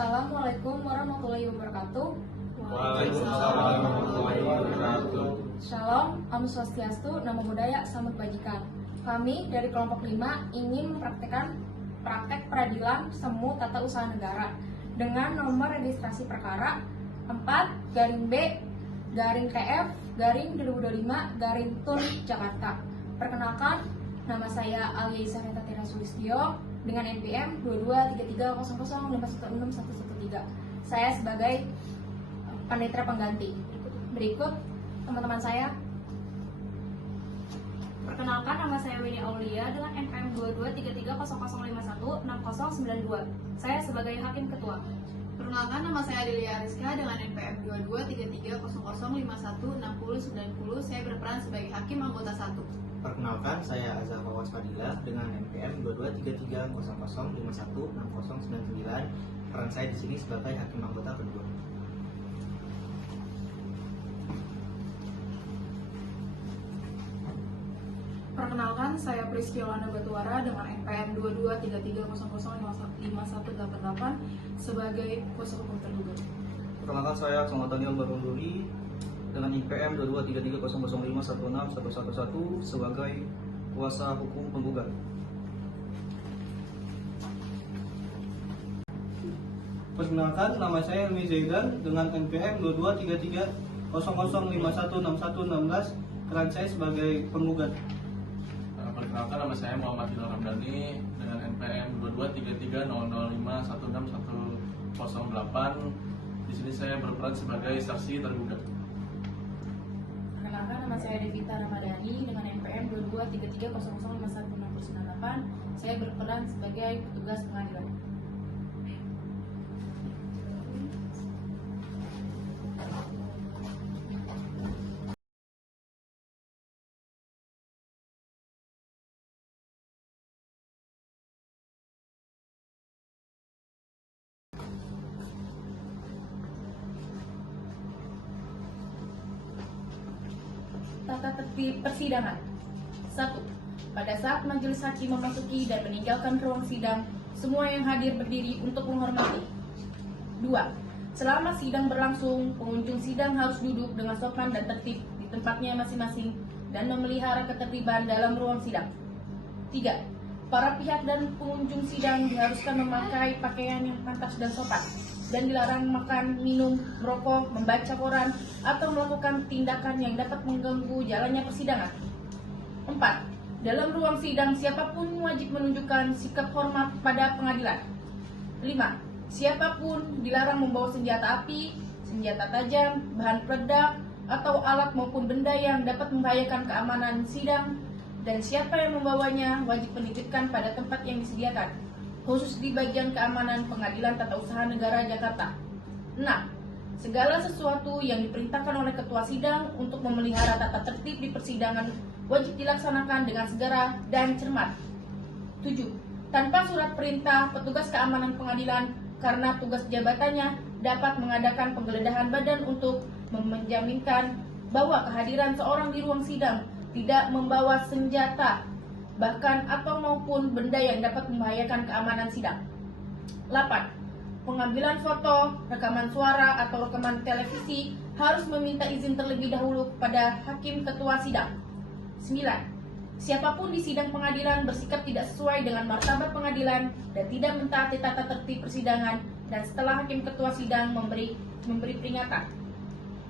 Assalamualaikum warahmatullahi wabarakatuh. Waalaikumsalam warahmatullahi wabarakatuh. Shalom, Om Swastiastu, Namo Buddhaya, Salam Kebajikan. Kami dari kelompok 5 ingin mempraktekkan praktek peradilan semu tata usaha negara dengan nomor registrasi perkara 4-B-TF-2025 Jakarta. Perkenalkan, nama saya Alia Isareta Tira Sulistyo dengan NPM 223300516113. Saya sebagai panitera pengganti. Berikut teman-teman saya. Perkenalkan, nama saya Winnie Aulia dengan NPM 223300516092. Saya sebagai hakim ketua. Perkenalkan, nama saya Adelia Ariska dengan NPM 223300516090. Saya berperan sebagai hakim anggota 1. Perkenalkan, saya Azhar Fawaz Fadila dengan NPM 223300516099. Peran saya di sini sebagai hakim anggota kedua. Perkenalkan, saya Priski Yolanda Batuara dengan NPM 223300515188 sebagai kuasa hukum tergugat. Perkenalkan, saya Ahmad Daniel Barunduri dengan IPM 223300516111 sebagai kuasa hukum penggugat. Perkenalkan, nama saya Helmi Zaidan dengan NPM 223300516116. Peran saya sebagai penggugat. Perkenalkan, nama saya Muhammad Hilal Ramdhani dengan NPM 223300511608. Di sini saya berperan sebagai saksi tergugat. Perkenalkan, nama saya Devita Ramadhani dengan NPM 223300516098. Saya berperan sebagai petugas pengadilan. Tata tertib persidangan. 1. Pada saat majelis hakim memasuki dan meninggalkan ruang sidang, semua yang hadir berdiri untuk menghormati. 2. Selama sidang berlangsung, pengunjung sidang harus duduk dengan sopan dan tertib di tempatnya masing-masing dan memelihara ketertiban dalam ruang sidang. 3. Para pihak dan pengunjung sidang diharuskan memakai pakaian yang pantas dan sopan, dan dilarang makan, minum, merokok, membaca koran, atau melakukan tindakan yang dapat mengganggu jalannya persidangan. 4. Dalam ruang sidang, siapapun wajib menunjukkan sikap hormat pada pengadilan. 5. Siapapun dilarang membawa senjata api, senjata tajam, bahan peledak, atau alat maupun benda yang dapat membahayakan keamanan sidang, dan siapa yang membawanya wajib menitipkan pada tempat yang disediakan, khusus di bagian keamanan Pengadilan Tata Usaha Negara Jakarta. 6. Segala sesuatu yang diperintahkan oleh ketua sidang untuk memelihara tata tertib di persidangan wajib dilaksanakan dengan segera dan cermat. 7. Tanpa surat perintah, petugas keamanan pengadilan karena tugas jabatannya dapat mengadakan penggeledahan badan untuk menjaminkan bahwa kehadiran seorang di ruang sidang tidak membawa senjata, bahkan atau maupun benda yang dapat membahayakan keamanan sidang. 8. Pengambilan foto, rekaman suara, atau rekaman televisi harus meminta izin terlebih dahulu kepada hakim ketua sidang. 9. Siapapun di sidang pengadilan bersikap tidak sesuai dengan martabat pengadilan dan tidak mentaati tata tertib persidangan dan setelah hakim ketua sidang memberi peringatan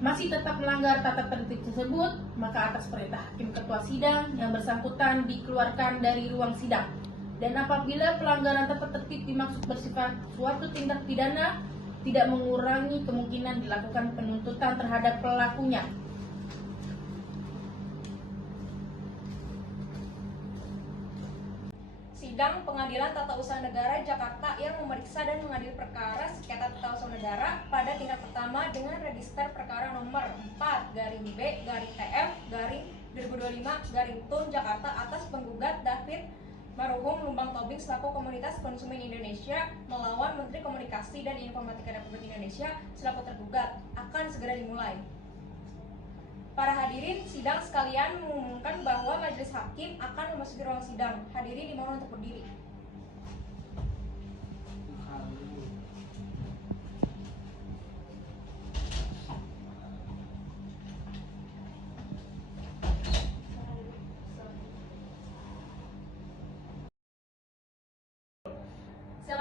masih tetap melanggar tata tertib tersebut, maka atas perintah hakim ketua sidang yang bersangkutan dikeluarkan dari ruang sidang. Dan apabila pelanggaran tata tertib dimaksud bersifat suatu tindak pidana, tidak mengurangi kemungkinan dilakukan penuntutan terhadap pelakunya. Sidang Pengadilan Tata Usaha Negara Jakarta yang memeriksa dan mengadili perkara sengketa tata usaha negara pada tingkat pertama dengan register perkara nomor 4-B-TF-2025 Jakarta atas penggugat David Maruhum Lumbang Tobing selaku Komunitas Konsumen Indonesia melawan Menteri Komunikasi dan Informatika Republik Indonesia selaku tergugat akan segera dimulai. Para hadirin sidang sekalian mengumumkan bahwa majelis hakim akan memasuki ruang sidang. Hadirin dimohon untuk berdiri.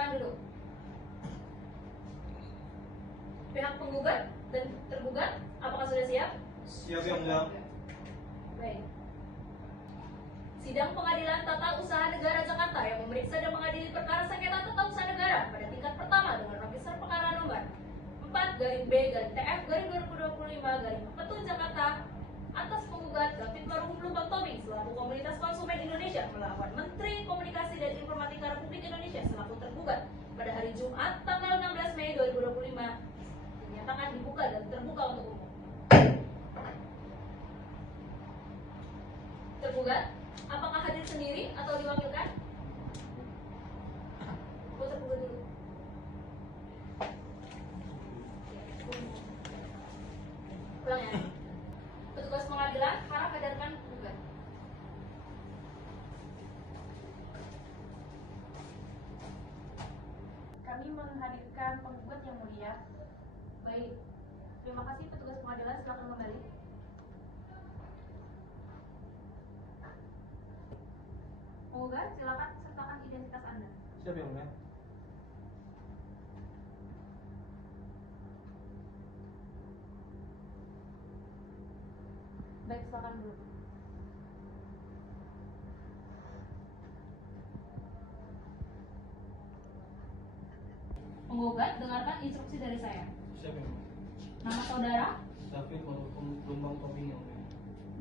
silakan duduk. Pihak penggugat dan tergugat, apakah sudah siap? Siap yang mulia. Baik. Sidang Pengadilan Tata Usaha Negara Jakarta yang memeriksa dan mengadili perkara sengketa tata usaha negara pada tingkat pertama dengan register perkara nomor 4-B-TF-2025 Jakarta atas penggugat David Marhum Lubang Tobing selaku Komunitas Konsumen Indonesia melawan Menteri Komunikasi dan Informatika Republik Indonesia selaku tergugat pada hari Jumat tanggal 16 Mei 2025 dinyatakan dibuka dan terbuka untuk umum. Tergugat, apakah hadir sendiri atau diwakilkan? Tergugat dulu. Ulang ya. Petugas pengadilan harap hadirkan tergugat. Kami menghadirkan penggugat yang mulia. Baik, terima kasih petugas pengadilan, silakan kembali. Penggugat, silakan sertakan identitas Anda. Siap yang mulia. Baik, silakan dulu. Penggugat, dengarkan instruksi dari saya. Siap yang mulia. Nama saudara? David Marhum Lubang Tobing yang mulia.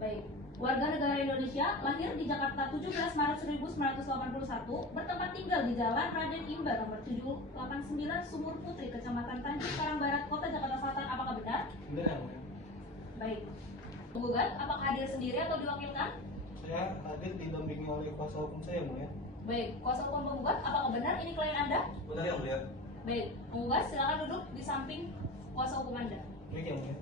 Baik. Warga negara Indonesia, lahir di Jakarta 17 Maret 1981, bertempat tinggal di Jalan Raden Imbar nomor 789 Sumur Putri, Kecamatan Tanjung Karang Barat, Kota Jakarta Selatan. Apakah benar? Benar yang mulia. Baik. Penggugat, apakah hadir sendiri atau diwakilkan? Saya hadir didampingi oleh kuasa hukum saya yang mulia. Baik. Kuasa hukum penggugat, apakah benar ini klien Anda? Benar yang mulia. Baik. Penggugat, silakan duduk di samping kuasa hukum Anda. Baik yang mulia.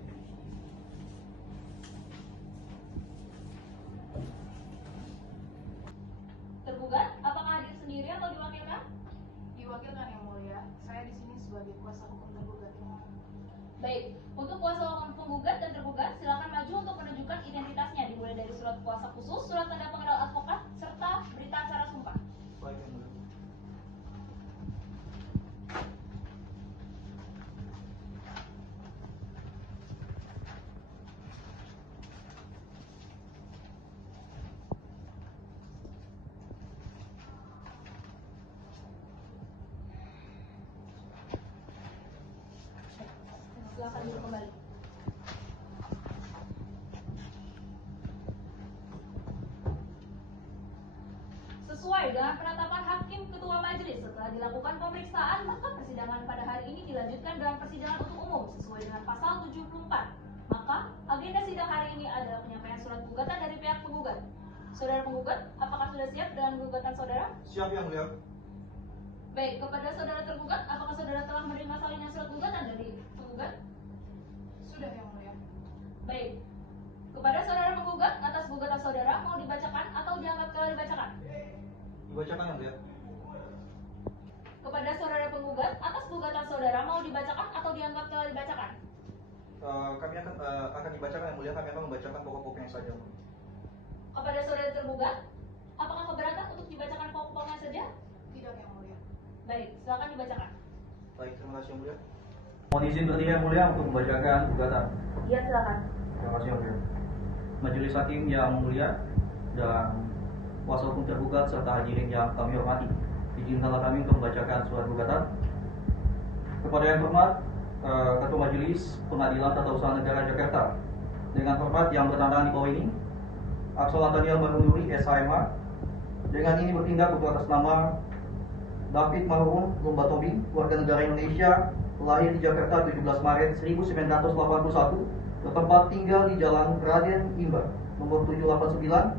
Tergugat, apakah hadir sendiri atau diwakilkan? Diwakilkan yang mulia, saya di sini sebagai kuasa hukum tergugat yang mulia. Baik, untuk kuasa hukum penggugat dan tergugat, silakan maju untuk menunjukkan identitasnya dimulai dari surat kuasa khusus, surat tanda pengenal advokat, serta berita acara sumpah. Baik yang mulia. Silakan duduk kembali. Sesuai dengan penetapan Hakim Ketua Majelis setelah dilakukan pemeriksaan, maka persidangan pada hari ini dilanjutkan dengan persidangan untuk umum sesuai dengan pasal 74. Maka agenda sidang hari ini adalah penyampaian surat gugatan dari pihak penggugat. Saudara penggugat, apakah sudah siap dengan gugatan saudara? Siap yang mulia. Baik, kepada saudara tergugat, apakah saudara telah menerima salinan surat gugatan dari penggugat? Sudah yang mulia. Baik. Kepada saudara penggugat, atas gugatan saudara mau dibacakan atau dianggap telah dibacakan? Dibacakan yang mulia. Kepada saudara penggugat, atas gugatan saudara mau dibacakan atau dianggap telah dibacakan? Kami akan dibacakan yang mulia. Kami akan membacakan pokok-pokoknya saja. Kepada saudara tergugat, apakah keberatan untuk dibacakan pokok-pokoknya saja? Tidak yang mulia. Baik, silakan dibacakan. Baik, terima kasih yang mulia. Mohon izin berdiri yang mulia untuk membacakan gugatan. Iya, silakan. Terima kasih yang mulia. Majelis Hakim yang mulia dan kuasa hukum tergugat serta hadirin yang kami hormati, izinkanlah kami untuk membacakan surat gugatan. Kepada yang hormat Ketua Majelis Pengadilan Tata Usaha Negara Jakarta, dengan hormat yang bertanda di bawah ini, Absol Nathaniel Marhum SHMH, dengan ini bertindak untuk atas nama David Marhum Lubang Tobing, warga negara Indonesia, lahir di Jakarta 17 Maret 1981, bertempat tinggal di Jalan Raden Imbar nomor 789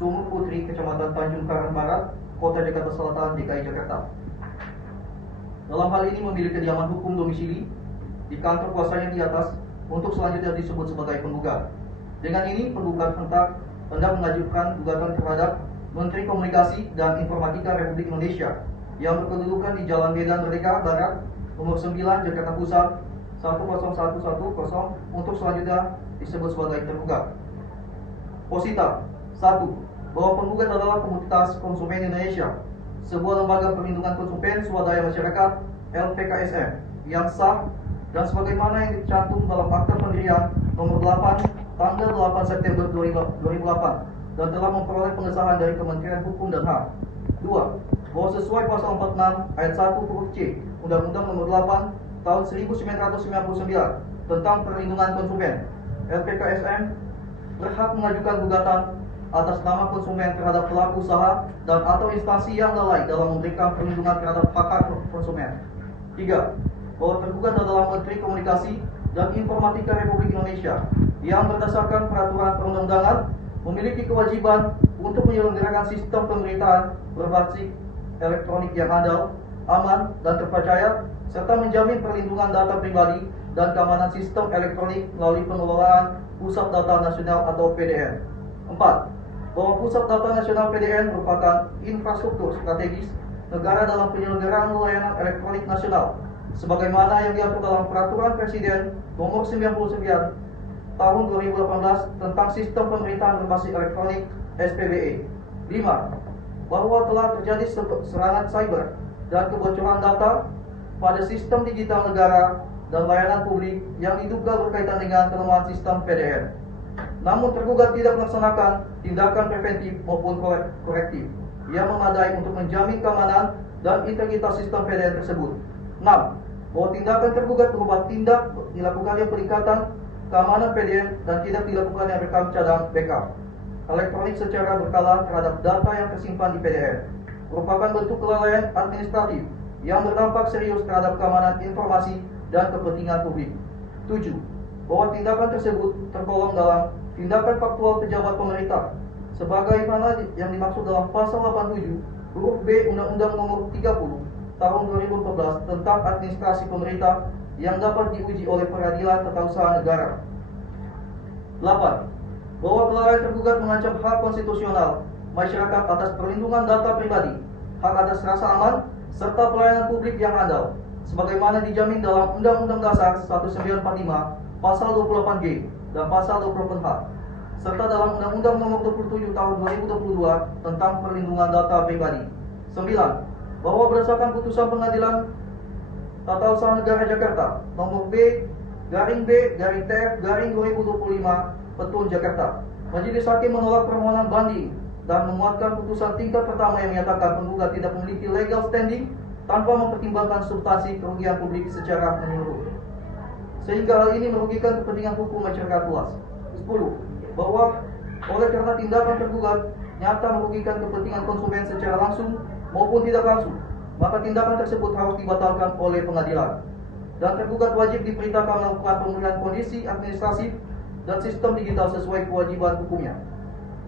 Sumur Putri, Kecamatan Tanjung Karang Barat, Kota Jakarta Selatan, DKI Jakarta. Dalam hal ini memiliki kediaman hukum domisili di kantor kuasanya di atas untuk selanjutnya disebut sebagai penggugat. Dengan ini penggugat hendak mengajukan gugatan terhadap Menteri Komunikasi dan Informatika Republik Indonesia yang berkedudukan di Jalan Medan Merdeka Barat nomor 9 Jakarta Pusat 10110 untuk selanjutnya disebut sebagai tergugat. Posita 1. Bahwa penggugat adalah Komunitas Konsumen Indonesia sebuah lembaga perlindungan konsumen swadaya masyarakat LPKSM yang sah dan sebagaimana yang dicantum dalam Akta Pendirian nomor 8 tanggal 8 September 2008 dan telah memperoleh pengesahan dari Kementerian Hukum dan HAM. 2. Bahwa sesuai pasal 46 ayat 1 huruf C Undang-Undang nomor 8 tahun 1999 tentang perlindungan konsumen, LPKSM berhak mengajukan gugatan atas nama konsumen terhadap pelaku usaha dan atau instansi yang lalai dalam memberikan perlindungan terhadap hak konsumen. 3. Bahwa tergugat adalah Menteri Komunikasi dan Informatika Republik Indonesia yang berdasarkan peraturan perundang-undangan memiliki kewajiban untuk menyelenggarakan sistem pemerintahan berbasis elektronik yang andal, aman, dan terpercaya, serta menjamin perlindungan data pribadi dan keamanan sistem elektronik melalui pengelolaan Pusat Data Nasional atau PDN. 4. Bahwa Pusat Data Nasional PDN merupakan infrastruktur strategis negara dalam penyelenggaraan layanan elektronik nasional, sebagaimana yang diatur dalam Peraturan Presiden Nomor 99 Tahun 2018 tentang Sistem Pemerintahan Berbasis Elektronik (SPBE). 5. Bahwa telah terjadi serangan cyber dan kebocoran data pada sistem digital negara dan layanan publik yang diduga berkaitan dengan kelemahan sistem PDN. Namun tergugat tidak melaksanakan tindakan preventif maupun korektif yang memadai untuk menjamin keamanan dan integritas sistem PDN tersebut. 6. Bahwa tindakan tergugat berupa tindak dilakukannya peningkatan keamanan PDN dan tidak dilakukannya rekam cadang backup elektronik secara berkala terhadap data yang tersimpan di PDN, merupakan bentuk kelalaian administratif yang berdampak serius terhadap keamanan informasi dan kepentingan publik. 7. Bahwa tindakan tersebut tergolong dalam tindakan faktual pejabat pemerintah sebagaimana yang dimaksud dalam pasal 87 huruf B Undang-Undang Nomor 30 Tahun 2014 tentang administrasi pemerintah yang dapat diuji oleh Peradilan Tata Usaha Negara. 8. Bahwa kelalaian tergugat mengancam hak konstitusional masyarakat atas perlindungan data pribadi, hak atas rasa aman, serta pelayanan publik yang andal, sebagaimana dijamin dalam Undang-Undang Dasar 1945 Pasal 28G dan Pasal 28H, serta dalam Undang-Undang Nomor 27 Tahun 2022 tentang perlindungan data pribadi. 9. Bahwa berdasarkan putusan Pengadilan Tata Usaha Negara Jakarta Nomor B/TF/2025 Petun Jakarta, Majelis Hakim menolak permohonan banding dan memuatkan putusan tingkat pertama yang menyatakan penggugat tidak memiliki legal standing tanpa mempertimbangkan substansi kerugian publik secara menyeluruh, sehingga hal ini merugikan kepentingan hukum masyarakat luas. 10. Bahwa oleh karena tindakan tergugat nyata merugikan kepentingan konsumen secara langsung maupun tidak langsung, maka tindakan tersebut harus dibatalkan oleh pengadilan dan tergugat wajib diperintahkan melakukan pemulihan kondisi administratif dan sistem digital sesuai kewajiban hukumnya.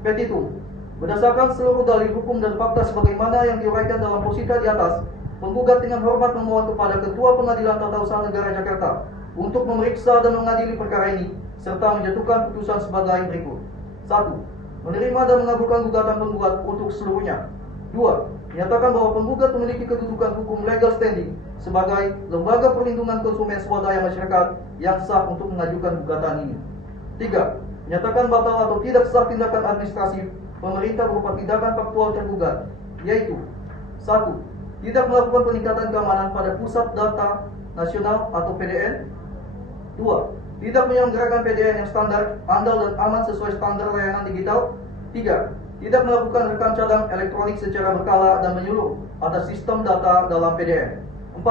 Petitum. Berdasarkan seluruh dalil hukum dan fakta sebagaimana yang diuraikan dalam posita di atas, penggugat dengan hormat memohon kepada Ketua Pengadilan Tata Usaha Negara Jakarta untuk memeriksa dan mengadili perkara ini serta menjatuhkan putusan sebagai berikut. 1. Menerima dan mengabulkan gugatan penggugat untuk seluruhnya. 2. Menyatakan bahwa penggugat memiliki kedudukan hukum legal standing sebagai lembaga perlindungan konsumen swadaya masyarakat yang sah untuk mengajukan gugatan ini. 3. Menyatakan batal atau tidak sah tindakan administratif pemerintah berupa tindakan faktual tergugat, yaitu 1. Tidak melakukan peningkatan keamanan pada Pusat Data Nasional atau PDN. 2. Tidak menyelenggarakan PDN yang standar, andal, dan aman sesuai standar layanan digital. 3. Tidak melakukan rekam cadang elektronik secara berkala dan menyeluruh atas sistem data dalam PDN. 4.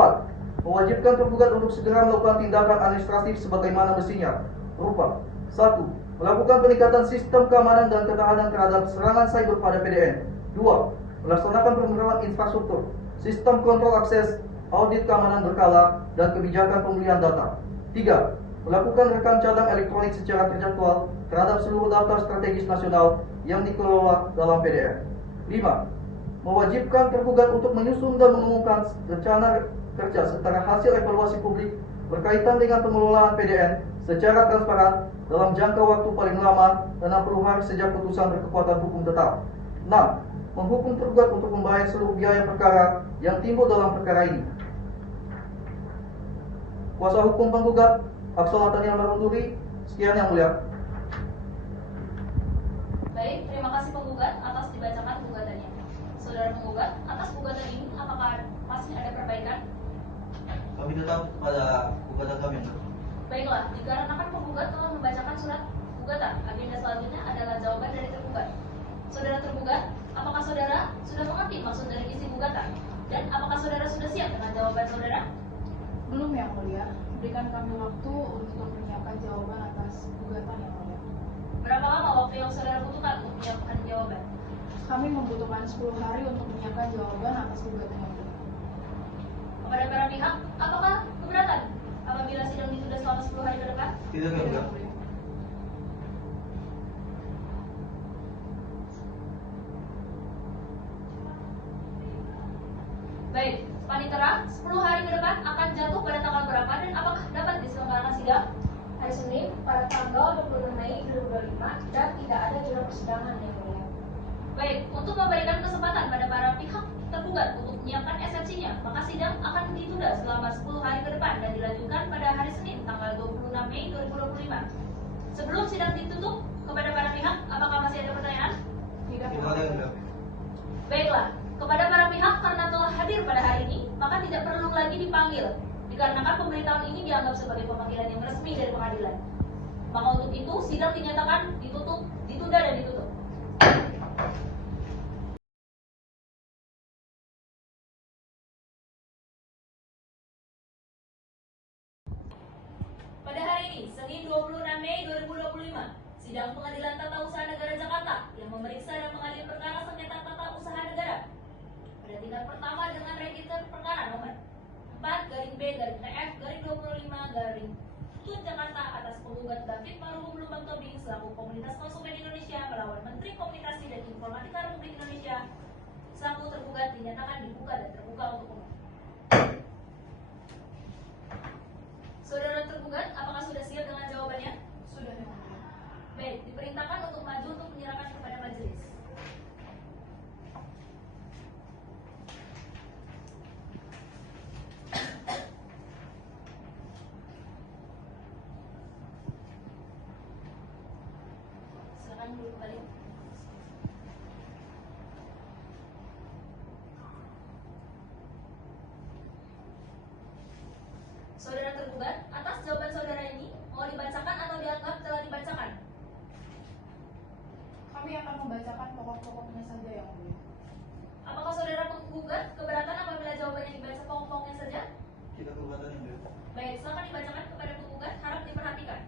Mewajibkan tergugat untuk segera melakukan tindakan administratif sebagaimana mestinya, berupa 1. Melakukan peningkatan sistem keamanan dan ketahanan terhadap serangan cyber pada PDN. 2. Melaksanakan pemerataan infrastruktur, sistem kontrol akses, audit keamanan berkala, dan kebijakan pemulihan data. 3. Melakukan rekam cadang elektronik secara terjadwal terhadap seluruh data strategis nasional yang dikelola dalam PDN. 5. Mewajibkan tergugat untuk menyusun dan mengumumkan rencana kerja serta hasil evaluasi publik berkaitan dengan pengelolaan PDN secara transparan dalam jangka waktu paling lama 60 hari sejak putusan berkekuatan hukum tetap. 6. Menghukum tergugat untuk membayar seluruh biaya perkara yang timbul dalam perkara ini. Kuasa hukum penggugat Aksa Tanian Marunduri, sekian yang mulia. Baik, terima kasih penggugat atas dibacakan gugatannya. Saudara penggugat, atas gugatan ini apakah masih ada perbaikan? Kami tetap pada gugatan kami. Baiklah, dikarenakan penggugat telah membacakan surat gugatan, agenda selanjutnya adalah jawaban dari tergugat. Saudara tergugat, apakah saudara sudah mengerti maksud dari isi gugatan? Dan apakah saudara sudah siap dengan jawaban saudara? Belum Yang Mulia, berikan kami waktu untuk menyiapkan jawaban atas gugatan Yang Mulia. Berapa lama waktu yang saudara butuhkan untuk menyiapkan jawaban? Kami membutuhkan 10 hari untuk menyiapkan jawaban atas gugatan Yang Mulia. Kepada para pihak, apakah keberatan apabila sidang ditunda selama 10 hari ke depan? Tidak, Yang Mulia. Baik, panitera, 10 hari ke depan akan jatuh pada tanggal berapa dan apakah dapat diselenggarakan sidang? Hari Senin pada tanggal 26 Mei 2025 dan tidak ada jeda persidangan Yang Mulia. Baik, untuk memberikan kesempatan pada para pihak tergugat untuk menyiapkan eksepsinya, maka sidang akan ditunda selama 10 hari ke depan dan dilanjutkan pada hari Senin tanggal 26 Mei 2025. Sebelum sidang ditutup, kepada para pihak, apakah masih ada pertanyaan? Tidak Tidak ada, Yang Mulia. Baiklah, kepada para pihak karena telah hadir pada hari ini, maka tidak perlu lagi dipanggil, dikarenakan pemberitahuan ini dianggap sebagai pemanggilan yang resmi dari pengadilan. Maka untuk itu, sidang dinyatakan ditutup, ditunda dan ditutup. Pada hari ini, Senin 26 Mei 2025, sidang Pengadilan Tata Usaha Negara Jakarta yang memeriksa dan mengadili perkara sengketa tata usaha negara pada tingkat pertama dengan register perkara nomor 4-B-TF-25- Jakarta atas penggugat David Marhum Lumbang Tobing selaku Komunitas Konsumen Indonesia melawan Menteri Komunikasi dan Informatika Republik Indonesia selaku tergugat dinyatakan dibuka dan terbuka untuk umum. Saudara tergugat, apakah sudah siap dengan jawabannya? Sudah Yang Mulia. Baik, diperintahkan untuk maju untuk menyerahkan kepada majelis. Silakan dulu kembali. Saudara tergugat, atas jawaban saudara ini mau dibacakan atau dianggap telah dibacakan? Kami akan membacakan pokok-pokoknya saja Yang Mulia. Apakah saudara penggugat keberatan apabila jawabannya dibaca pokok-pokoknya saja? Tidak keberatan, Yang Mulia. Baik, silakan dibacakan kepada penggugat, harap diperhatikan.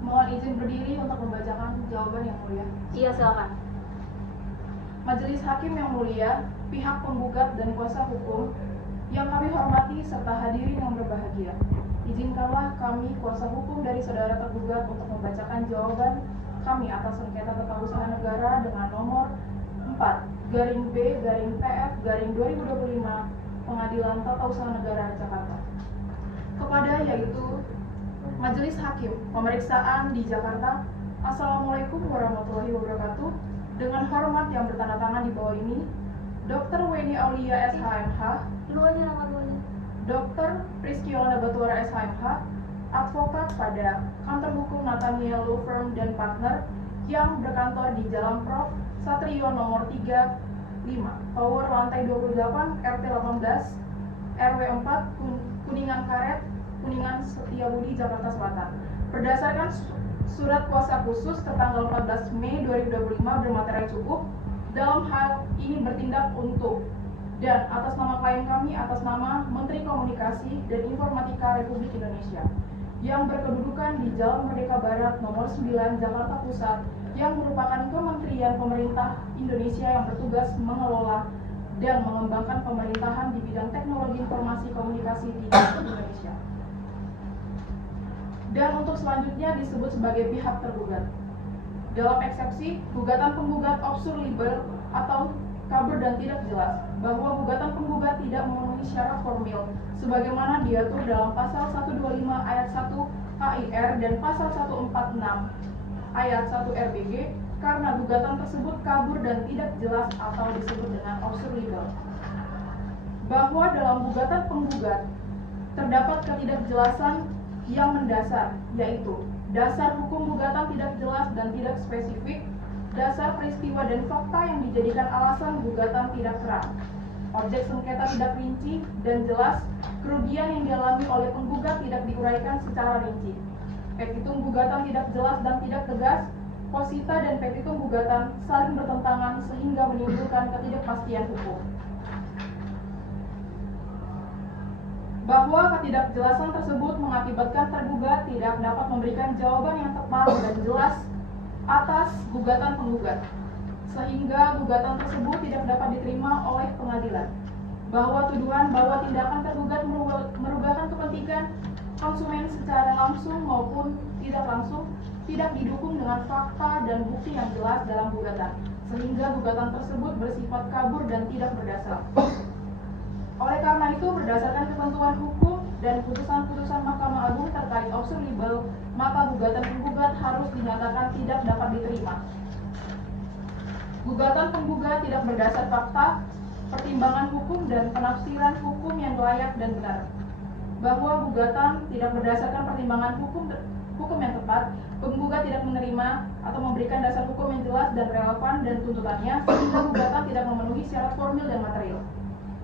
Mohon izin berdiri untuk membacakan jawaban Yang Mulia. Iya, silakan. Majelis Hakim Yang Mulia, pihak penggugat dan kuasa hukum yang kami hormati serta hadirin yang berbahagia. Izinkanlah kami kuasa hukum dari saudara tergugat untuk membacakan jawaban kami atas sengketa tata usaha negara dengan nomor 4-B-TF-2025 Pengadilan Tata Usaha Negara Jakarta. Kepada yaitu Majelis Hakim Pemeriksaan di Jakarta, Assalamualaikum warahmatullahi wabarakatuh. Dengan hormat yang bertanda tangan di bawah ini, Dr. Weni Aulia SHMH, Dr. Rizky Yolanda Batuara SHMH, advokat pada kantor hukum Nathaniel Law Firm dan Partner yang berkantor di Jalan Prof. Satrio nomor 35, Tower lantai 28, RT 18, RW 4, Kuningan Karet, Kuningan Setiabudi, Jakarta Selatan. Berdasarkan surat kuasa khusus tertanggal 14 Mei 2025 bermaterai cukup, dalam hal ini bertindak untuk dan atas nama klien kami atas nama Menteri Komunikasi dan Informatika Republik Indonesia yang berkedudukan di Jalan Merdeka Barat nomor 9 Jakarta Pusat yang merupakan kementerian pemerintah Indonesia yang bertugas mengelola dan mengembangkan pemerintahan di bidang teknologi informasi komunikasi di Indonesia. Dan untuk selanjutnya disebut sebagai pihak tergugat. Dalam eksepsi, gugatan penggugat obsur libel atau kabur dan tidak jelas bahwa gugatan penggugat tidak memenuhi syarat formil sebagaimana diatur dalam pasal 125 ayat 1 KIR dan pasal 146 ayat 1 RBG karena gugatan tersebut kabur dan tidak jelas atau disebut dengan obsur libel. Bahwa dalam gugatan penggugat terdapat ketidakjelasan yang mendasar, yaitu dasar hukum gugatan tidak jelas dan tidak spesifik, dasar peristiwa dan fakta yang dijadikan alasan gugatan tidak terang. Objek sengketa tidak rinci dan jelas, kerugian yang dialami oleh penggugat tidak diuraikan secara rinci. Petitum gugatan tidak jelas dan tidak tegas, posita dan petitum gugatan saling bertentangan sehingga menimbulkan ketidakpastian hukum. Bahwa ketidakjelasan tersebut mengakibatkan tergugat tidak dapat memberikan jawaban yang tepat dan jelas atas gugatan penggugat, sehingga gugatan tersebut tidak dapat diterima oleh pengadilan. Bahwa tuduhan bahwa tindakan tergugat merugikan kepentingan konsumen secara langsung maupun tidak langsung tidak didukung dengan fakta dan bukti yang jelas dalam gugatan, sehingga gugatan tersebut bersifat kabur dan tidak berdasar. Oleh karena itu, berdasarkan ketentuan hukum dan putusan-putusan Mahkamah Agung terkait obsur libel, maka gugatan penggugat harus dinyatakan tidak dapat diterima. Gugatan penggugat tidak berdasar fakta, pertimbangan hukum dan penafsiran hukum yang layak dan benar. Bahwa gugatan tidak berdasarkan pertimbangan hukum yang tepat, penggugat tidak menerima atau memberikan dasar hukum yang jelas dan relevan dan tuntutannya, sehingga gugatan tidak memenuhi syarat formil dan material.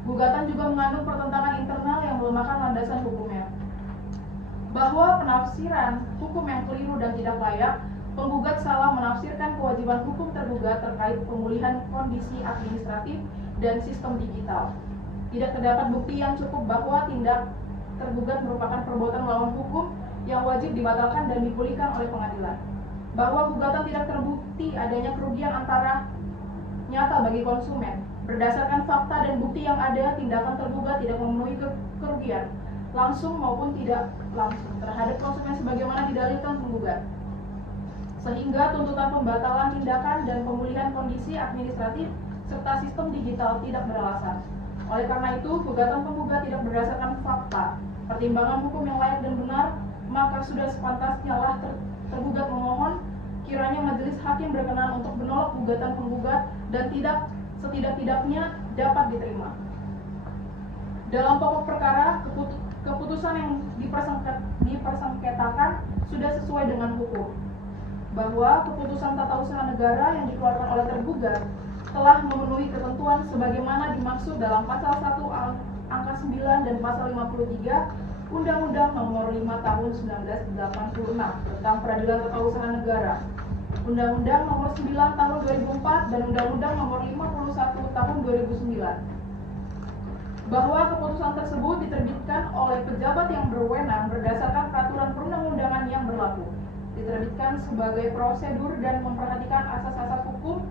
Gugatan juga mengandung pertentangan internal yang melemahkan landasan hukumnya. Bahwa penafsiran hukum yang keliru dan tidak layak, penggugat salah menafsirkan kewajiban hukum tergugat terkait pemulihan kondisi administratif dan sistem digital. Tidak terdapat bukti yang cukup bahwa tindak tergugat merupakan perbuatan melawan hukum yang wajib dibatalkan dan dipulihkan oleh pengadilan. Bahwa gugatan tidak terbukti adanya kerugian antara nyata bagi konsumen. Berdasarkan fakta dan bukti yang ada, tindakan tergugat tidak memenuhi kerugian langsung maupun tidak langsung terhadap konsumen sebagaimana didalilkan penggugat, sehingga tuntutan pembatalan tindakan dan pemulihan kondisi administratif serta sistem digital tidak beralasan. Oleh karena itu, gugatan penggugat tidak berdasarkan fakta, pertimbangan hukum yang layak dan benar, maka sudah sepantasnya lah tergugat memohon kiranya majelis hakim berkenan untuk menolak gugatan penggugat dan setidak-tidaknya dapat diterima. Dalam pokok perkara, keputusan yang dipersengketakan sudah sesuai dengan hukum. Bahwa keputusan tata usaha negara yang dikeluarkan oleh tergugat telah memenuhi ketentuan sebagaimana dimaksud dalam pasal 1 angka 9 dan pasal 53 Undang-Undang Nomor 5 Tahun 1986 tentang Peradilan Tata Usaha Negara, Undang-Undang Nomor 9 Tahun 2004 dan Undang-Undang Nomor 51 Tahun 2009. Bahwa keputusan tersebut diterbitkan oleh pejabat yang berwenang berdasarkan peraturan perundang-undangan yang berlaku, diterbitkan sebagai prosedur dan memperhatikan asas-asas hukum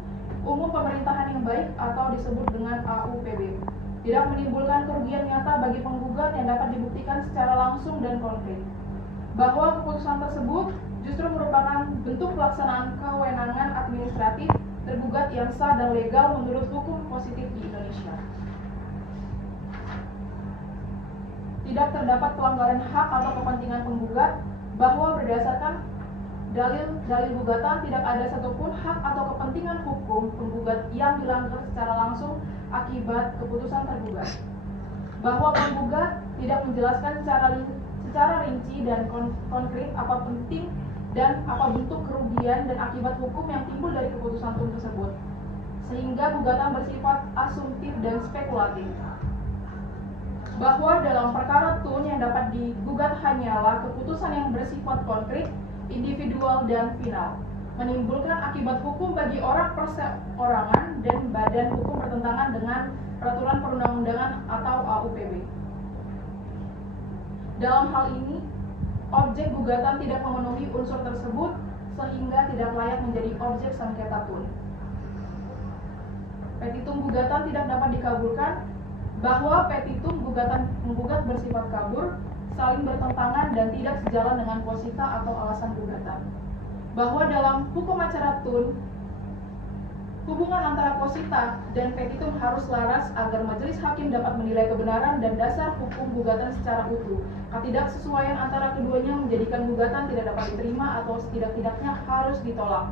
umum pemerintahan yang baik atau disebut dengan AUPB, tidak menimbulkan kerugian nyata bagi penggugat yang dapat dibuktikan secara langsung dan konkret. Bahwa keputusan tersebut justru merupakan bentuk pelaksanaan kewenangan administratif tergugat yang sah dan legal menurut hukum positif di Indonesia. Tidak terdapat pelanggaran hak atau kepentingan penggugat, bahwa berdasarkan dalil gugatan tidak ada satupun hak atau kepentingan hukum penggugat yang dilanggar secara langsung akibat keputusan tergugat. Bahwa penggugat tidak menjelaskan secara rinci dan konkret apa penting dan apa bentuk kerugian dan akibat hukum yang timbul dari keputusan tersebut, sehingga gugatan bersifat asumtif dan spekulatif. Bahwa dalam perkara tun yang dapat digugat hanyalah keputusan yang bersifat konkret, individual dan final, menimbulkan akibat hukum bagi orang perseorangan dan badan hukum bertentangan dengan peraturan perundang-undangan atau AUPB. Dalam hal ini, objek gugatan tidak memenuhi unsur tersebut sehingga tidak layak menjadi objek sengketa tun. Petitum gugatan tidak dapat dikabulkan. Bahwa petitum gugatan penggugat bersifat kabur, saling bertentangan dan tidak sejalan dengan posita atau alasan gugatan. Bahwa dalam hukum acara tun, hubungan antara posita dan petitum harus selaras agar majelis hakim dapat menilai kebenaran dan dasar hukum gugatan secara utuh. Ketidaksesuaian antara keduanya menjadikan gugatan tidak dapat diterima atau setidak-tidaknya harus ditolak.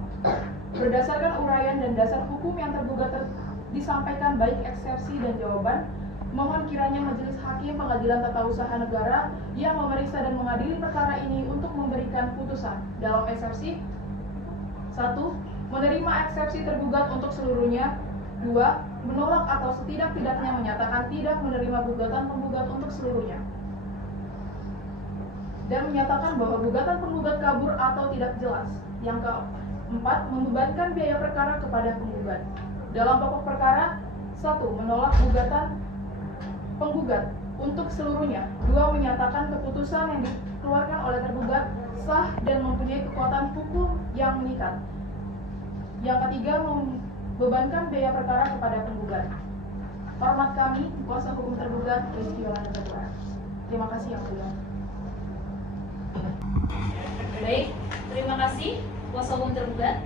Berdasarkan uraian dan dasar hukum yang tergugat disampaikan baik eksepsi dan jawaban, mohon kiranya Majelis Hakim Pengadilan Tata Usaha Negara yang memeriksa dan mengadili perkara ini untuk memberikan putusan dalam eksepsi 1. menerima eksepsi tergugat untuk seluruhnya. 2. Menolak atau setidak-tidaknya menyatakan tidak menerima gugatan penggugat untuk seluruhnya. Dan menyatakan bahwa gugatan penggugat kabur atau tidak jelas. Yang keempat, membebankan biaya perkara kepada penggugat. Dalam pokok perkara, 1. Menolak gugatan penggugat untuk seluruhnya. 2. Menyatakan keputusan yang dikeluarkan oleh tergugat sah dan mempunyai kekuatan hukum yang mengikat. Yang ketiga, membebankan biaya perkara kepada penggugat. Hormat kami, kuasa hukum tergugat Rizky Yolanda Berdua. Terima kasih yang mulia. Baik, terima kasih kuasa hukum tergugat.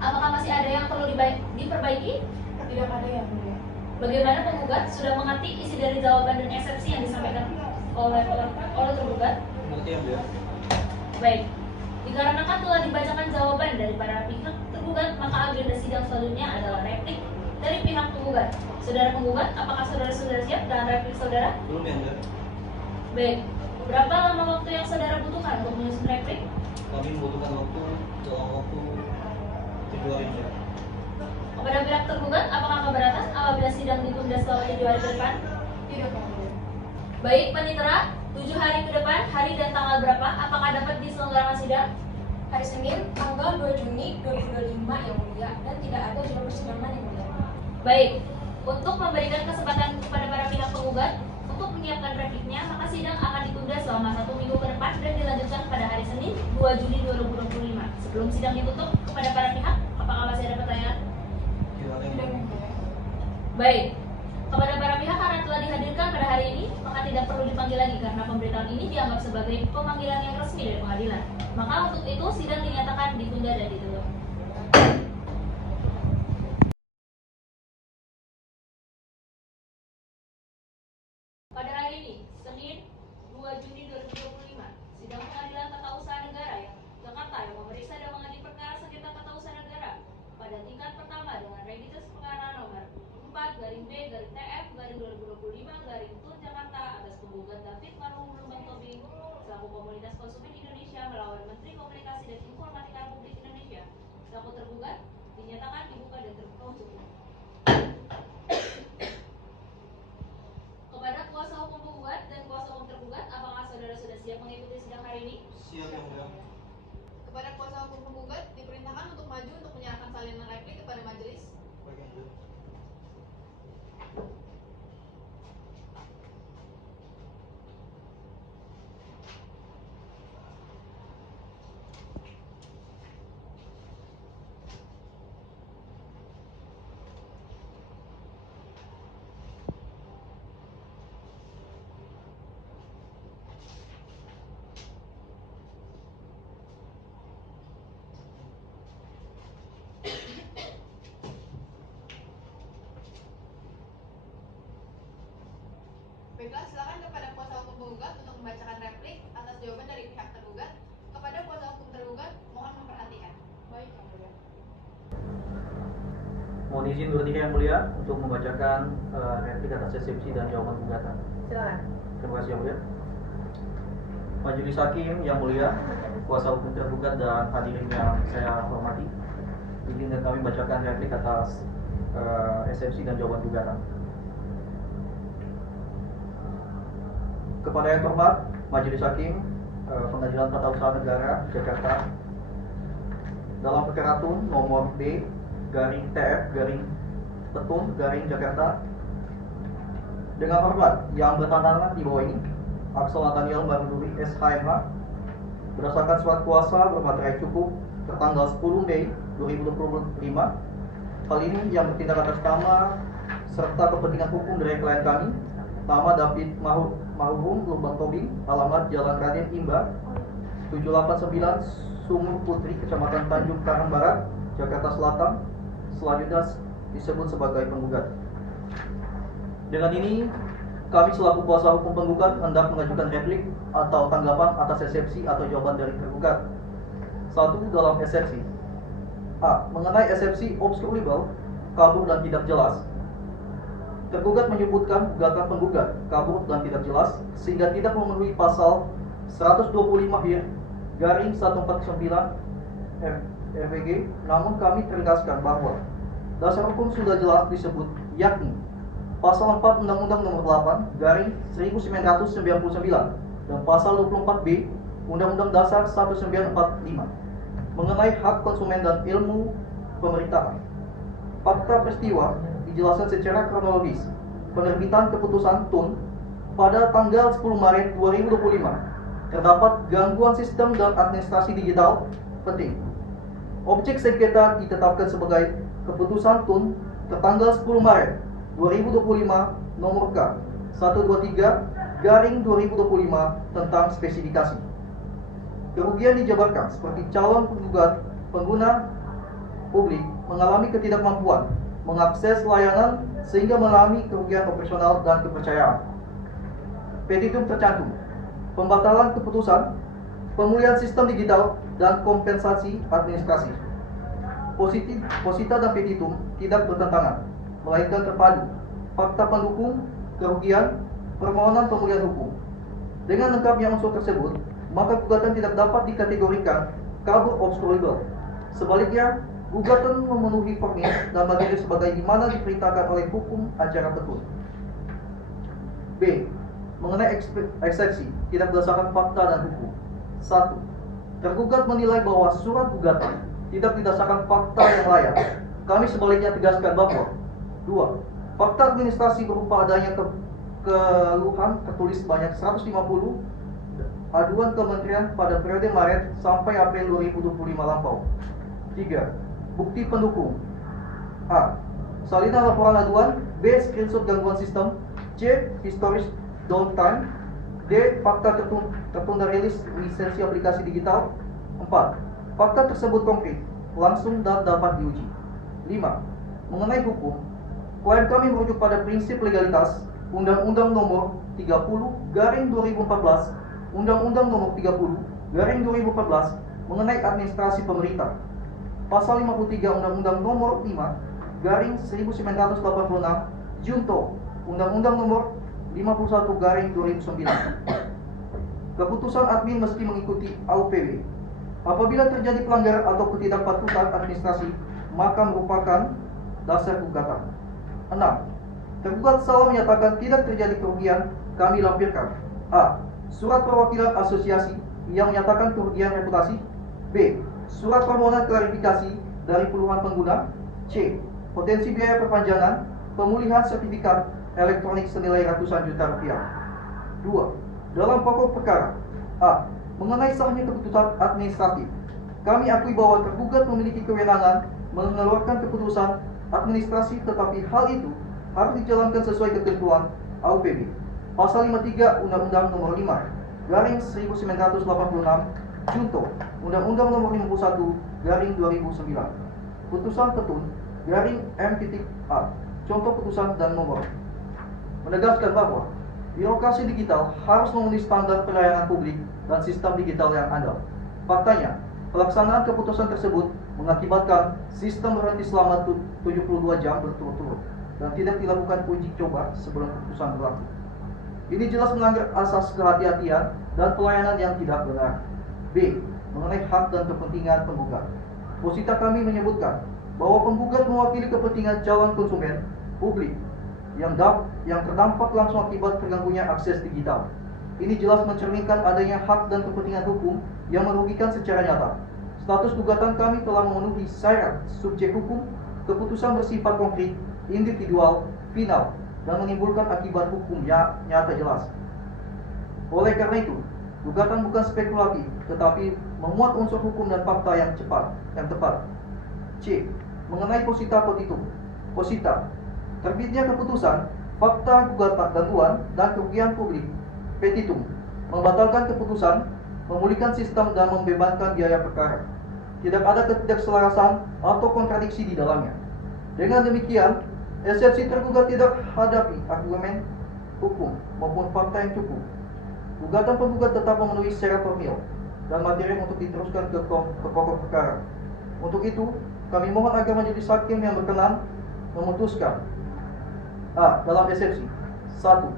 Apakah masih ada yang perlu diperbaiki? Tidak ada yang mulia. Bagaimana penggugat sudah mengerti isi dari jawaban dan eksepsi yang disampaikan oleh tergugat? Mengerti yang mulia. Baik, dikarenakan telah dibacakan jawaban dari para pihak tergugat, maka agenda sidang selanjutnya adalah replik dari pihak penggugat. Saudara penggugat, apakah saudara sudah siap dengan replik saudara? Belum yang mulia. Baik, berapa lama waktu yang saudara butuhkan untuk menyusun replik? Kami membutuhkan waktu dalam waktu 7 hari ya. Kepada pihak tergugat, apakah keberatan apabila sidang ditunda selama 7 hari ke depan? Tidak, yang mulia. Baik, panitera, 7 hari ke depan, hari dan tanggal berapa? Apakah dapat diselenggarakan sidang? Hari Senin, tanggal 2 Juni 2025 yang mulia, dan tidak ada jadwal persidangan yang mulia. Baik, untuk memberikan kesempatan kepada para pihak penggugat untuk menyiapkan repliknya, maka sidang akan ditunda selama 1 minggu ke depan dan dilanjutkan pada hari Senin 2 Juni 2025. Sebelum sidang ditutup, kepada para pihak, apakah masih ada pertanyaan? Tidak ada yang mulia. Baik, kepada para pihak karena telah dihadirkan pada hari ini, maka tidak perlu dipanggil lagi karena pemberitaan ini dianggap sebagai pemanggilan yang resmi dari pengadilan. Maka untuk itu sidang dinyatakan ditunda dan ditutup. Pada hari ini, Senin 2 Juni 2025, sidang pengadilan tata usaha negara yang Jakarta yang memeriksa dan mengadili perkara sengketa tata usaha negara pada tingkat pertama dengan register perkara nomor 4-B-TF-2025-TUN Jakarta atas penggugat David Marhum Lumbang Tobing selaku Komunitas Konsumen Indonesia melawan Menteri Komunikasi dan Informatika Republik Indonesia selaku tergugat dinyatakan dibuka dan terbuka untuk umum. Kepada kuasa hukum penggugat dan kuasa hukum tergugat, apakah saudara sudah siap mengikuti sidang hari ini? Siap yang mulia. Kepada kuasa hukum penggugat diperintahkan untuk maju untuk menyerahkan salinan replik kepada majelis. Baik yang mulia. Baiklah, silakan kepada kuasa hukum penggugat untuk membacakan replik atas jawaban dari pihak tergugat. Kepada kuasa hukum tergugat, mohon memperhatikan. Baik, yang mulia. Mohon izin bertiga yang mulia untuk membacakan replik atas eksepsi dan jawaban gugatan. Silakan. Terima kasih yang mulia. Majelis Hakim yang mulia, kuasa hukum tergugat dan hadirin yang saya hormati, izinkan kami bacakan replik atas eksepsi dan jawaban gugatan. Kepada yang terhormat, Majelis Hakim Pengadilan Tata Usaha Negara Jakarta, dalam perkara TUN nomor B-TF-PETUN Jakarta, dengan hormat yang bertanda di bawah ini, Axel Nathaniel Baruduri SHMH, berdasarkan surat kuasa bermaterai cukup tertanggal 10 Mei 2025, hal ini yang bertindak atas nama serta kepentingan hukum dari klien kami, nama David Marhum Lumbang Tobing, alamat Jalan Raden Imba 789 Sumur Putri, Kecamatan Tanjung Karang Barat, Jakarta Selatan, selanjutnya disebut sebagai penggugat. Dengan ini, kami selaku kuasa hukum penggugat hendak mengajukan replik atau tanggapan atas eksepsi atau jawaban dari tergugat. 1. Dalam eksepsi A. Mengenai eksepsi obscurable, kabur dan tidak jelas, tergugat menyebutkan gugatan penggugat kabur dan tidak jelas sehingga tidak memenuhi pasal 125 149 RPG, namun kami tegaskan bahwa dasar hukum sudah jelas disebut, yakni Pasal 4 Undang-Undang Nomor 8 Garing 1999 dan Pasal 24B Undang-Undang Dasar 1945 mengenai hak konsumen dan ilmu pemerintahan. Fakta peristiwa dijelaskan secara kronologis. Penerbitan keputusan TUN pada tanggal 10 Maret 2025 terdapat gangguan sistem dan administrasi digital penting. Objek sengketa ditetapkan sebagai keputusan TUN tertanggal 10 Maret 2025 nomor K 123/2025 tentang spesifikasi. Kerugian dijabarkan seperti calon penggugat pengguna publik mengalami ketidakmampuan mengakses layanan sehingga mengalami kerugian operasional dan kepercayaan. Petitum tercantum pembatalan keputusan, pemulihan sistem digital, dan kompensasi administrasi. Posita dan petitum tidak bertentangan, melainkan terpadu. Fakta pendukung kerugian permohonan pemulihan hukum. Dengan lengkapnya unsur tersebut, maka gugatan tidak dapat dikategorikan kabur obstruable. Sebaliknya, gugatan memenuhi formil dan materi sebagai dimana diperintahkan oleh hukum acara petun. B. Mengenai eksepsi tidak berdasarkan fakta dan hukum. 1. Tergugat menilai bahwa surat gugatan tidak didasarkan fakta yang layak. Kami sebaliknya tegaskan bahwa 2. Fakta administrasi berupa adanya keluhan tertulis sebanyak 150 aduan kementerian pada periode Maret sampai April 2025 lampau. 3. Bukti pendukung. A. Salinan laporan aduan. B. Screenshot gangguan sistem. C. Historis downtime. D. Fakta tertunda rilis lisensi aplikasi digital. 4. Fakta tersebut konkret, langsung dan dapat diuji. 5. Mengenai hukum, klien kami merujuk pada prinsip legalitas Undang-Undang Nomor 30/2014, Undang-Undang Nomor 30/2014 mengenai administrasi pemerintah. Pasal 53 Undang-Undang Nomor 5/1986 Junto Undang-Undang Nomor 51/2009. Keputusan admin mesti mengikuti AUPW. Apabila terjadi pelanggaran atau ketidakpatuhan administrasi, maka merupakan dasar gugatan. 6. Tergugat salah menyatakan tidak terjadi kerugian, kami lampirkan: A. Surat perwakilan asosiasi yang menyatakan kerugian reputasi. B. Surat permohonan klarifikasi dari puluhan pengguna. C. Potensi biaya perpanjangan pemulihan sertifikat elektronik senilai ratusan juta rupiah. 2. Dalam pokok perkara, A. Mengenai sahnya keputusan administratif, kami akui bahwa tergugat memiliki kewenangan mengeluarkan keputusan administrasi, tetapi hal itu harus dijalankan sesuai ketentuan AUPB. Pasal 53 Undang-Undang Nomor 5/1986 Junto Undang-Undang Nomor 51/2009. Putusan Petun M.A. Contoh putusan dan nomor menegaskan bahwa birokrasi digital harus memenuhi standar pelayanan publik dan sistem digital yang andal. Faktanya, pelaksanaan keputusan tersebut mengakibatkan sistem berhenti selama 72 jam berturut-turut dan tidak dilakukan uji coba sebelum keputusan berlaku. Ini jelas melanggar asas kehati-hatian dan pelayanan yang tidak benar. B. Mengenai hak dan kepentingan penggugat, posita kami menyebutkan bahwa penggugat mewakili kepentingan calon konsumen publik yang terdampak langsung akibat terganggunya akses digital. Ini jelas mencerminkan adanya hak dan kepentingan hukum yang merugikan secara nyata. Status gugatan kami telah memenuhi syarat subjek hukum, keputusan bersifat konkret, individual, final, dan menimbulkan akibat hukum yang nyata jelas. Oleh karena itu, gugatan bukan spekulatif, tetapi memuat unsur hukum dan fakta yang tepat. C. Mengenai posita petitum. Posita, terbitnya keputusan, fakta gugatan dakwaan dan kerugian publik. Petitum, membatalkan keputusan, memulihkan sistem dan membebaskan biaya perkara. Tidak ada ketidakselarasan atau kontradiksi di dalamnya. Dengan demikian, eksepsi tergugat tidak hadapi argumen hukum maupun fakta yang cukup. Gugatan penggugat tetap memenuhi syarat formil dan materi untuk diteruskan ke pokok perkara. Untuk itu, kami mohon agar majelis hakim yang berkenan memutuskan: A. Dalam eksepsi 1.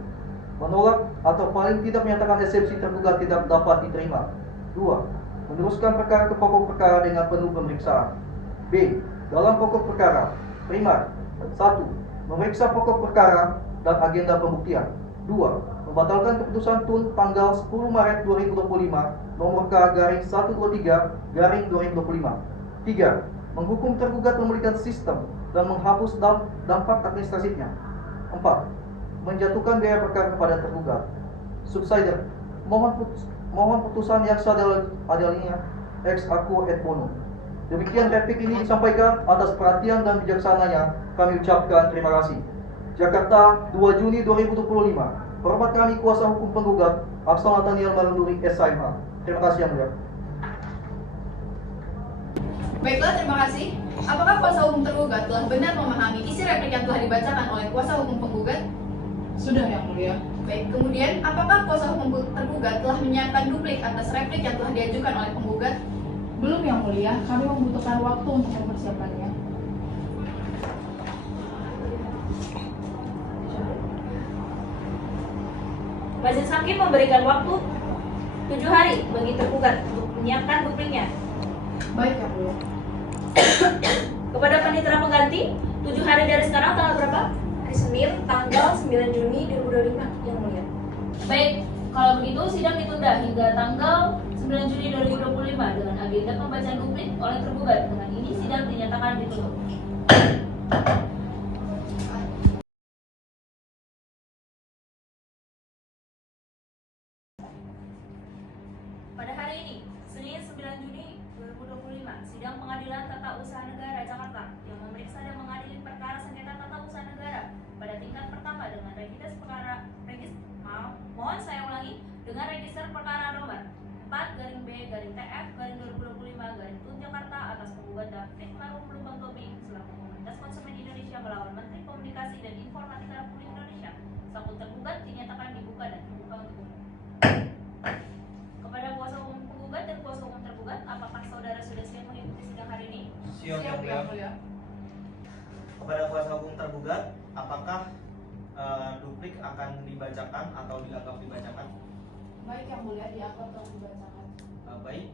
Menolak atau paling tidak menyatakan eksepsi tergugat tidak dapat diterima. 2. Meneruskan perkara ke pokok perkara dengan penuh pemeriksaan. B. Dalam pokok perkara, primar 1. Memeriksa pokok perkara dan agenda pembuktian. 2. Membatalkan keputusan TUN tanggal 10 Maret 2025 nomor K/123/2025. 3. Menghukum tergugat memulihkan sistem dan menghapus dampak administratifnya. 4. Menjatuhkan biaya perkara kepada tergugat. Subsider, mohon putusan yang seadil-adilnya ex aequo et bono. Demikian replik ini disampaikan atas perhatian dan bijaksananya. Kami ucapkan terima kasih. Jakarta, 2 Juni 2025. Hormat kami kuasa hukum penggugat Axel Nathaniel Marunduri SIMH. Terima kasih yang mulia. Baiklah, terima kasih. Apakah kuasa hukum tergugat telah benar memahami isi replik yang telah dibacakan oleh kuasa hukum penggugat? Sudah yang mulia. Baik, kemudian apakah kuasa hukum tergugat telah menyiapkan duplik atas replik yang telah diajukan oleh penggugat? Belum yang mulia, kami membutuhkan waktu untuk mempersiapkannya. Majelis Hakim memberikan waktu 7 hari bagi tergugat untuk menyiapkan dupliknya. Baik yang mulia. Kepada panitera pengganti, 7 hari dari sekarang tanggal berapa? Hari Senin, tanggal 9 Juni 2025, yang mulia. Baik, kalau begitu sidang ditunda hingga tanggal 9 Juni 2025 dengan agenda pembacaan duplik oleh tergugat. Dengan ini sidang dinyatakan ditutup. Pada hari ini, Senin 9 Juni 2025, sidang Pengadilan Tata Usaha Negara Jakarta yang memeriksa dan mengadili perkara sengketa tata usaha negara pada tingkat pertama dengan dengan register perkara nomor 4-B-TF-2025-TUN Jakarta atas penggugat David Marum Lubang Tobing selaku Komunitas Konsumen Indonesia melawan Menteri Komunikasi dan Informatika Republik Indonesia. Sangkut tergugat dinyatakan dibuka dan terbuka untuk umum. Kepada kuasa hukum penggugat dan kuasa hukum tergugat, apakah saudara sudah siap mengikuti sidang hari ini? Siap, yang mulia. Kepada kuasa hukum tergugat, apakah duplik akan dibacakan atau dianggap dibacakan? Baik yang mulia, dianggap telah dibacakan. Baik,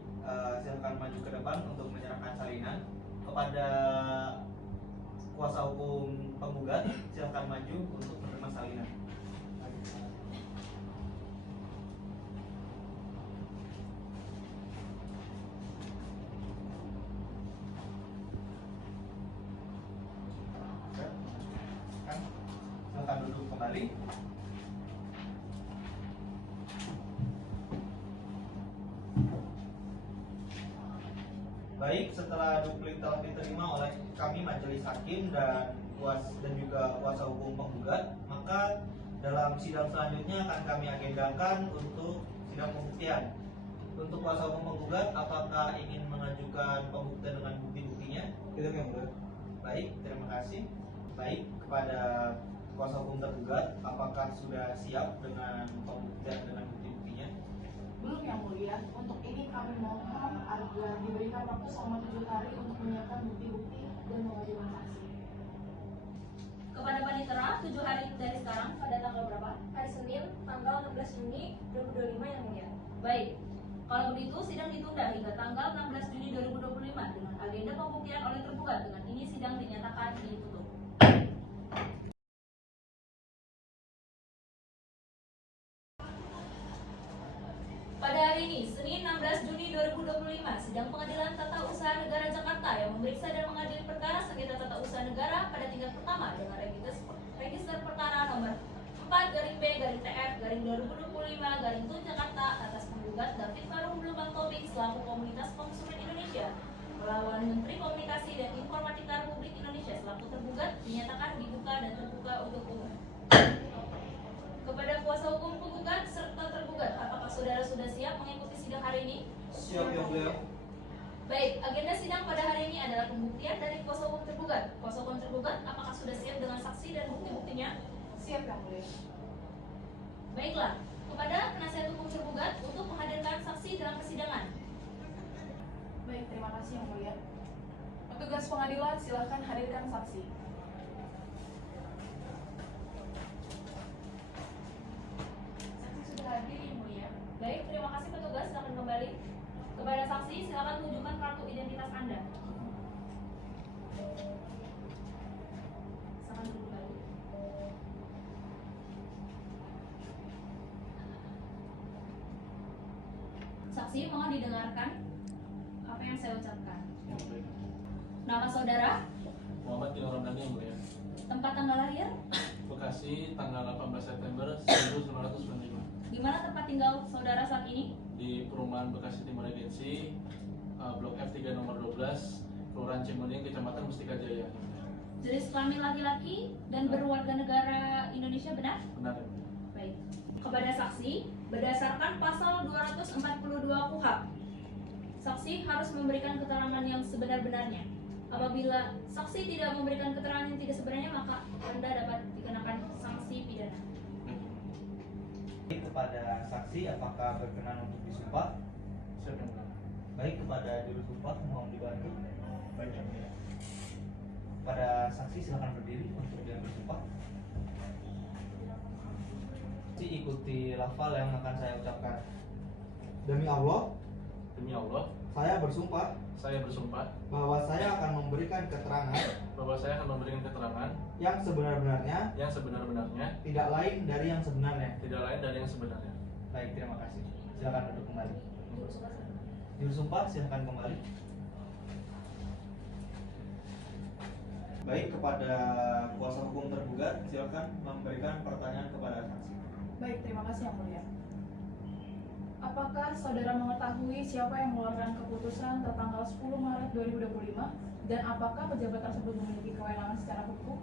silakan maju ke depan untuk menyerahkan salinan. Kepada kuasa hukum penggugat, silakan maju untuk menerima salinan. Silakan duduk kembali. Baik, setelah duplik telah diterima oleh kami majelis hakim dan juga kuasa hukum penggugat, maka dalam sidang selanjutnya akan kami agendakan untuk sidang pembuktian. Untuk kuasa hukum penggugat, apakah ingin mengajukan pembuktian dengan bukti-buktinya? Tidak, yang mulia. Baik, terima kasih. Baik, kepada kuasa hukum tergugat, apakah sudah siap dengan pembuktian dengan bukti-buktinya? Belum yang mulia, untuk ini kami mohon agar diberikan waktu selama 7 hari untuk menyiapkan bukti-bukti dan mengajukan saksi. Kepada panitera, 7 hari dari sekarang pada tanggal berapa? Hari Senin, tanggal 16 Juni 2025, yang mulia. Baik, kalau begitu sidang ditunda hingga tanggal 16 Juni 2025 dengan agenda pembuktian oleh tergugat. Dengan ini sidang dinyatakan ditutup. Pada hari ini, Senin 16 Juni 2025, sidang Pengadilan Tata Usaha Negara Jakarta yang memeriksa dan mengadili perkara sengketa tata usaha negara pada tingkat pertama dengan register perkara nomor 4-B-TF-2025-TUN Jakarta atas penggugat David Marum Lubang Tobing selaku Komunitas Konsumen Indonesia melawan Menteri Komunikasi dan Informatika Republik Indonesia selaku tergugat dinyatakan dibuka dan terbuka untuk umum. Kepada kuasa hukum penggugat serta tergugat, apakah saudara sudah siap mengikuti sidang hari ini? Siap, yang mulia. Baik, agenda sidang pada hari ini adalah pembuktian dari kuasa hukum tergugat. Kuasa hukum tergugat, apakah sudah siap dengan saksi dan bukti-buktinya? Siap yang mulia. Baiklah, kepada penasihat hukum tergugat untuk menghadirkan saksi dalam persidangan. Baik, terima kasih yang mulia. Petugas pengadilan silakan hadirkan saksi. Saksi sudah hadir yang mulia. Baik, terima kasih petugas, silakan kembali. Kepada saksi saksi, mohon didengarkan apa yang saya ucapkan. Yang baik. Nama saudara, Muhammad Dino Ramdhani yang mulia. tempat tanggal lahir, Bekasi, tanggal 18 September 1995. di mana tempat tinggal saudara saat ini, Di perumahan Bekasi Timur Regensi, Blok F3 nomor 12, Kelurahan Cimuning, Kecamatan Mustika Jaya. jenis kelamin laki-laki dan berwarga negara Indonesia, benar? Benar ya, mulia. Baik. Kepada saksi, berdasarkan pasal 242 KUHP, saksi harus memberikan keterangan yang sebenar-benarnya. Apabila saksi tidak memberikan keterangan yang tidak sebenarnya, maka Anda dapat dikenakan sanksi pidana. Kepada saksi, apakah berkenan untuk disumpah? Siap yang mulia. Baik, kepada juru sumpah mohon dibantu. Baik yang mulia. Pada saksi silakan berdiri untuk dia bersumpah. Saksi ikuti lafal yang akan saya ucapkan. Demi Allah, Demi Allah, saya bersumpah saya bersumpah bahwa saya akan memberikan keterangan bahwa saya akan memberikan keterangan yang sebenar-benarnya, yang sebenar-benarnya, tidak lain dari yang sebenarnya. tidak lain dari yang sebenarnya. Baik, terima kasih. Silakan duduk kembali. Juru sumpah silakan kembali. Baik, kepada kuasa hukum tergugat silakan memberikan pertanyaan kepada saksi. Baik, terima kasih Yang Mulia. Apakah saudara mengetahui siapa yang mengeluarkan keputusan tertanggal 10 Maret 2025 dan apakah pejabat tersebut memiliki kewenangan secara hukum?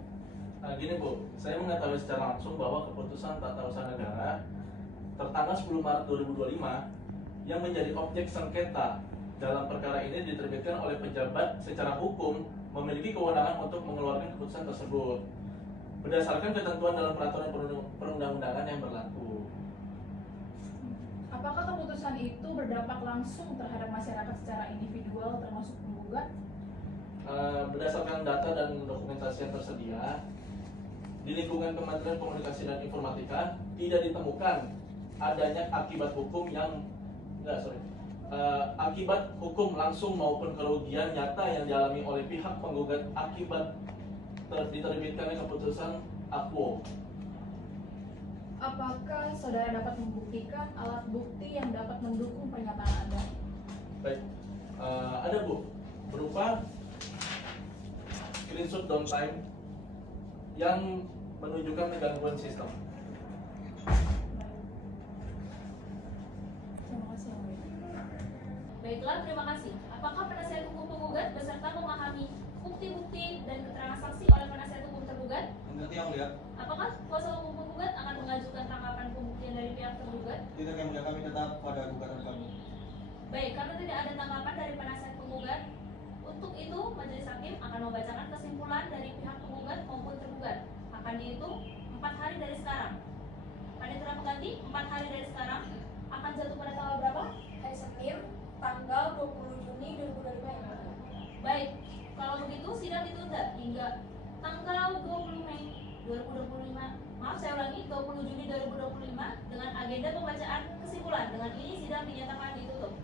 Gini Bu, saya mengetahui secara langsung bahwa keputusan tata usaha negara tertanggal 10 Maret 2025 yang menjadi objek sengketa dalam perkara ini diterbitkan oleh pejabat secara hukum memiliki kewenangan untuk mengeluarkan keputusan tersebut berdasarkan ketentuan dalam peraturan perundang-undangan yang berlaku. Apakah keputusan itu berdampak langsung terhadap masyarakat secara individual termasuk penggugat? Berdasarkan data dan dokumentasi yang tersedia di lingkungan Kementerian Komunikasi dan Informatika tidak ditemukan adanya akibat hukum akibat hukum langsung maupun kerugian nyata yang dialami oleh pihak penggugat akibat diterbitkannya keputusan Akwo. Apakah saudara dapat membuktikan alat bukti yang dapat mendukung pernyataan Anda? Baik, ada Bu, berupa screenshot downtime yang menunjukkan gangguan sistem. Terima kasih Yang Mulia. Baiklah, terima kasih. Apakah penasihat hukum penggugat beserta memahami bukti-bukti dan keterangan saksi oleh penasihat hukum tergugat? Mengerti Yang Mulia? Apakah kuasa hukum penggugat akan mengajukan tanggapan pembuktian dari pihak tergugat? Tidak Yang Mulia, kami tetap pada gugatan kami. Baik, karena tidak ada tanggapan dari penasihat penggugat, untuk itu majelis hakim akan membacakan kesimpulan dari pihak penggugat maupun tergugat. Akan dihitung 4 hari dari sekarang. Panitera pengganti, 4 hari dari sekarang akan jatuh pada tanggal berapa? Hari Senin, tanggal 20 Juni 2025 yang lalu. Baik, kalau begitu sidang ditunda hingga tanggal 20 Mei 2025. Maaf, saya ulangi, 20 Juni 2025 dengan agenda pembacaan kesimpulan. Dengan ini sidang dinyatakan ditutup.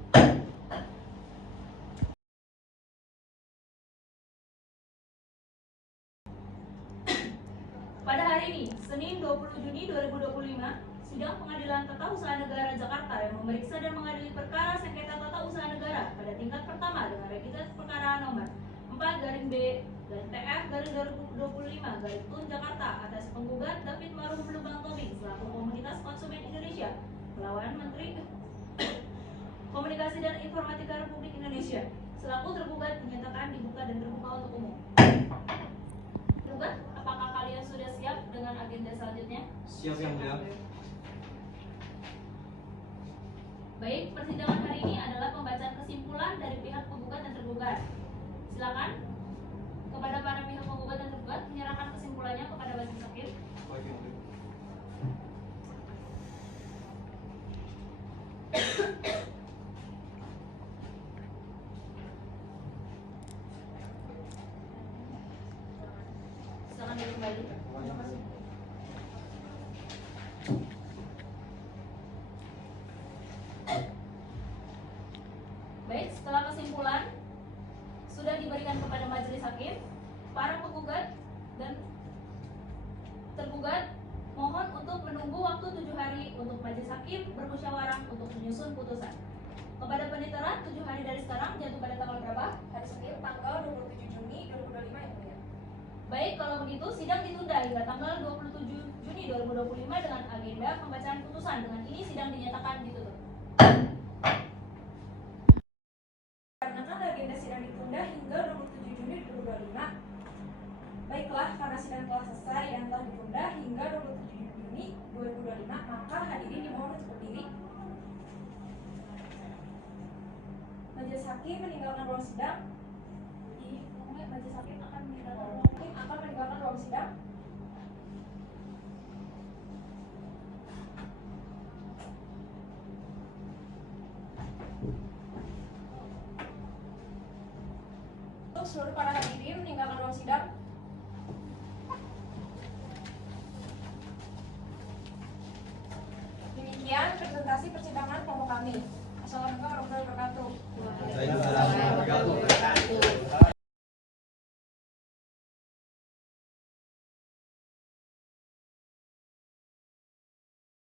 Pada hari ini, Senin 20 Juni 2025, sidang Pengadilan Tata Usaha Negara Jakarta yang memeriksa dan mengadili perkara sengketa tata usaha negara pada tingkat pertama dengan registrasi perkara nomor 4-B-TF-2025 Jakarta atas penggugat David Marum Lubang Tobing selaku Komunitas Konsumen Indonesia melawan Menteri Komunikasi dan Informatika Republik Indonesia selaku tergugat dinyatakan dibuka dan terbuka untuk umum. Tergugat, apakah kalian sudah siap dengan agenda selanjutnya? Siap Yang Mulia. Baik, persidangan hari ini adalah pembacaan kesimpulan dari pihak penggugat dan tergugat. Silakan kepada para pihak penggugat dan tergugat menyerahkan kesimpulannya kepada majelis hakim. Baik Yang Mulia. Silakan duduk kembali. Baik, setelah kesimpulan sudah diberikan kepada majelis hakim, para penggugat dan tergugat mohon untuk menunggu waktu 7 hari untuk majelis hakim bermusyawarah untuk menyusun putusan. Kepada peniteran 7 hari dari sekarang jatuh pada tanggal berapa? Hari Senin tanggal 27 Juni 2025 yang mulia. Baik, kalau begitu sidang ditunda hingga tanggal 27 Juni 2025 dengan agenda pembacaan putusan. Dengan ini sidang dinyatakan ditutup. Dikarenakan agenda sidang ditunda hingga 27 Juni 2025. Baiklah, karena sidang telah selesai dan telah ditunda hingga 27 Juni 2025, maka hadirin dimohon untuk berdiri. Majelis hakim meninggalkan ruang sidang. Majelis hakim akan meninggalkan ruang sidang. Untuk seluruh para hadirin meninggalkan ruang sidang. Demikian presentasi persidangan kelompok kami. Assalamualaikum warahmatullahi wabarakatuh.